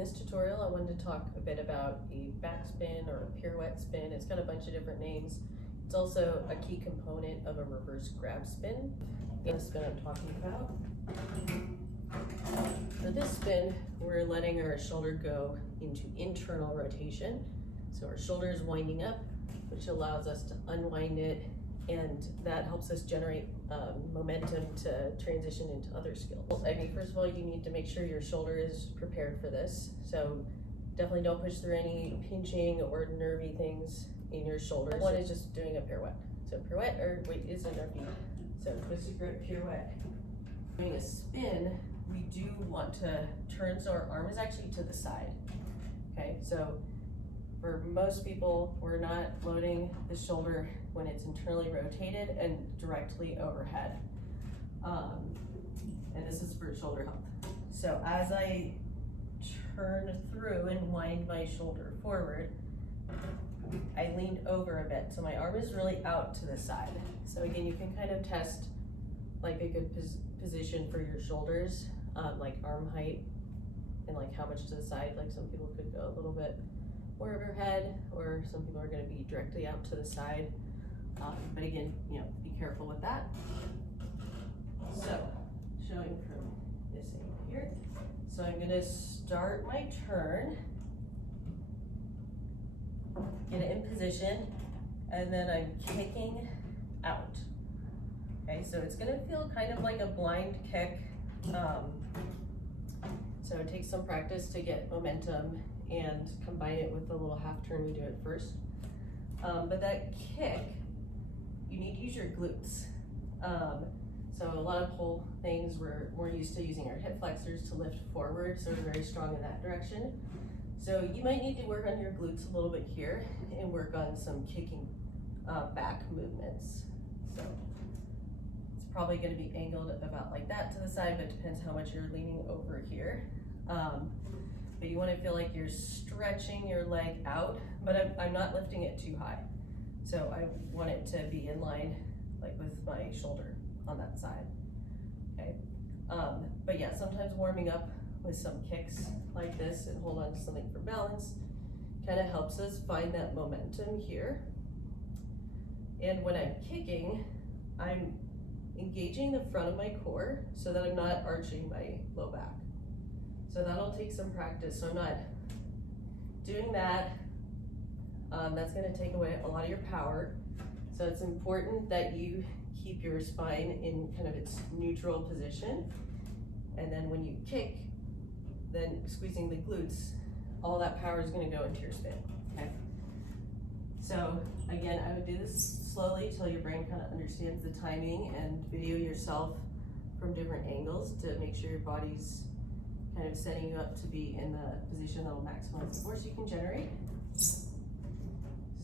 In this tutorial, I wanted to talk a bit about a backspin or a pirouette spin. It's got a bunch of different names. It's also a key component of a reverse grab spin. The spin I'm talking about. For this spin, we're letting our shoulder go into internal rotation. So our shoulder is winding up, which allows us to unwind it, and that helps us generate momentum to transition into other skills. I mean, first of all, you need to make sure your shoulder is prepared for this. So definitely don't push through any pinching or nervy things in your shoulder. One is just doing a pirouette. So pirouette, or wait, is it our feet? So twisted grip pirouette. Doing a spin, we do want to turn so our arm is actually to the side. Okay, so for most people, we're not loading the shoulder when it's internally rotated and directly overhead. And this is for shoulder health. So as I turn through and wind my shoulder forward, I lean over a bit. So my arm is really out to the side. So again, you can kind of test like a good position for your shoulders, like arm height and like how much to the side. Like some people could go a little bit more overhead, or some people are going to be directly out to the side. But again, be careful with that. So, showing from this angle here. So I'm going to start my turn, get it in position, and then I'm kicking out. Okay, so it's going to feel kind of like a blind kick. So it takes some practice to get momentum and combine it with the little half turn we do at first. But that kick, you need to use your glutes. So a lot of pull things, we're used to using our hip flexors to lift forward, so we're very strong in that direction. So you might need to work on your glutes a little bit here and work on some kicking back movements. So it's probably going to be angled about like that to the side, but it depends how much you're leaning over here. But you want to feel like you're stretching your leg out, but I'm not lifting it too high. So I want it to be in line like with my shoulder on that side, okay? But yeah, sometimes warming up with some kicks like this and hold on to something for balance kind of helps us find that momentum here. And when I'm kicking, I'm engaging the front of my core so that I'm not arching my low back. So that'll take some practice. So I'm not doing that. That's going to take away a lot of your power. So it's important that you keep your spine in kind of its neutral position. And then when you kick, then squeezing the glutes, all that power is going to go into your spin. Okay. So again, I would do this slowly till your brain kind of understands the timing, and video yourself from different angles to make sure your body's kind of setting you up to be in the position that will maximize the force you can generate.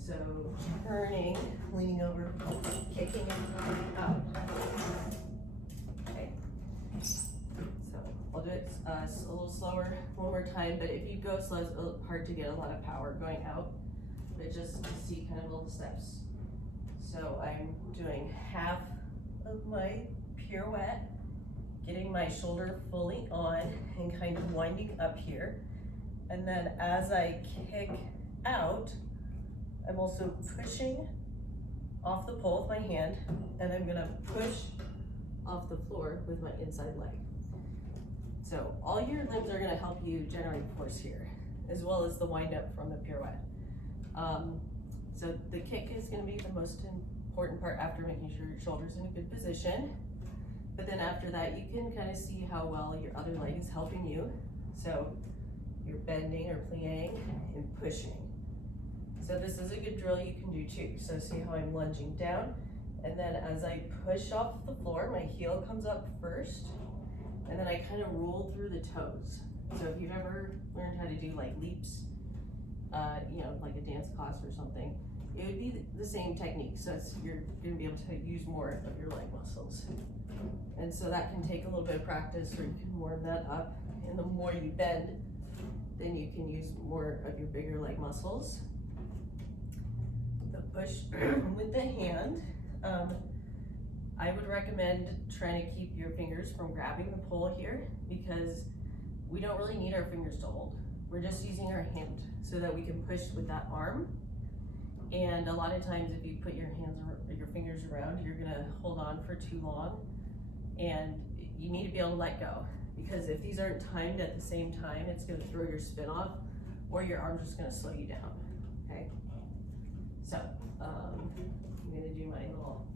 So turning, leaning over, kicking and out. Okay. So I'll do it a little slower one more time, but if you go slow, it's hard to get a lot of power going out, but just to see kind of little steps. So I'm doing half of my pirouette, getting my shoulder fully on and kind of winding up here. And then as I kick out, I'm also pushing off the pole with my hand, and I'm gonna push off the floor with my inside leg. So all your limbs are gonna help you generate force here, as well as the wind up from the pirouette. So the kick is gonna be the most important part after making sure your shoulder's in a good position. But then after that, you can kind of see how well your other leg is helping you. So you're bending or plieing and pushing. So this is a good drill you can do too. So see how I'm lunging down, and then as I push off the floor, my heel comes up first, and then I kind of roll through the toes. So if you've ever learned how to do like leaps, like a dance class or something, it would be the same technique. So you're gonna be able to use more of your leg muscles. And so that can take a little bit of practice, or you can warm that up. And the more you bend, then you can use more of your bigger leg muscles. The push with the hand, I would recommend trying to keep your fingers from grabbing the pole here, because we don't really need our fingers to hold. we're just using our hand so that we can push with that arm. And a lot of times if you put your fingers around, you're gonna hold on for too long, and you need to be able to let go, because if these aren't timed at the same time, it's gonna throw your spin off, or your arm's just gonna slow you down, okay? So, I'm gonna do my little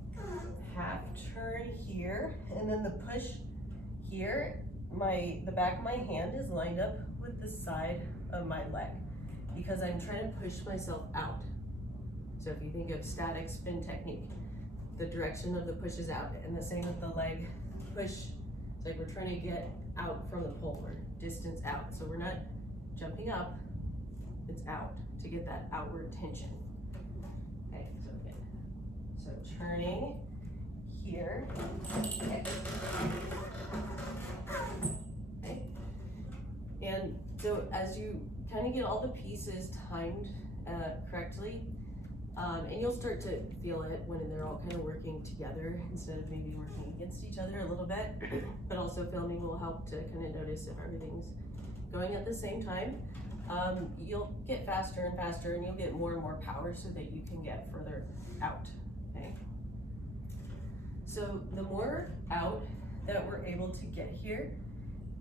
half turn here, and then the push here, the back of my hand is lined up with the side of my leg, because I'm trying to push myself out. So if you think of static spin technique, the direction of the push is out, and the same with the leg push. It's like we're trying to get out from the pole, or distance out. So we're not jumping up, it's out to get that outward tension. Okay, so good. So turning here. Okay. Okay. And so as you kind of get all the pieces timed correctly, and you'll start to feel it when they're all kind of working together instead of maybe working against each other a little bit, but also filming will help to kind of notice if everything's going at the same time. You'll get faster and faster, and you'll get more and more power so that you can get further out, okay? So the more out that we're able to get here,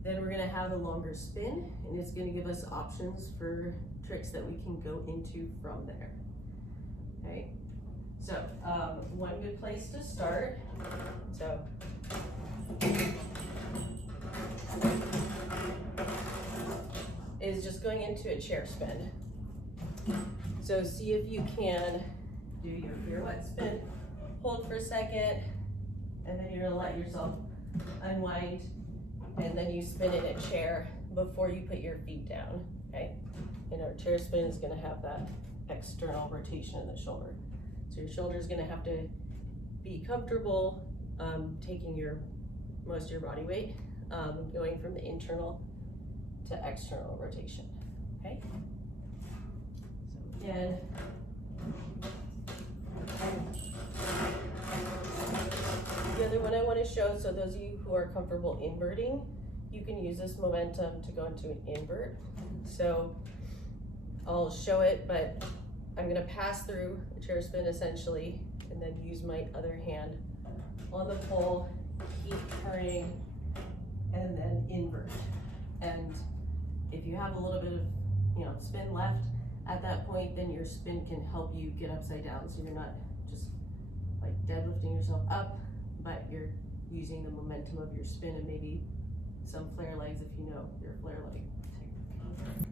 then we're gonna have a longer spin, and it's gonna give us options for tricks that we can go into from there. Okay, so one good place to start, so is just going into a chair spin. So see if you can do your pirouette spin, hold for a second, and then you're gonna let yourself unwind, and then you spin in a chair before you put your feet down, okay? And our chair spin is gonna have that external rotation in the shoulder. So your shoulder is gonna have to be comfortable taking most of your body weight, going from the internal to external rotation, okay? So again, the other one I wanna show, so those of you who are comfortable inverting, you can use this momentum to go into an invert. So I'll show it, but I'm gonna pass through a chair spin essentially, and then use my other hand on the pole, keep turning, and then invert. And if you have a little bit of spin left at that point, then your spin can help you get upside down, so you're not just like deadlifting yourself up, but you're using the momentum of your spin and maybe some flare legs if you know your flare leg technique.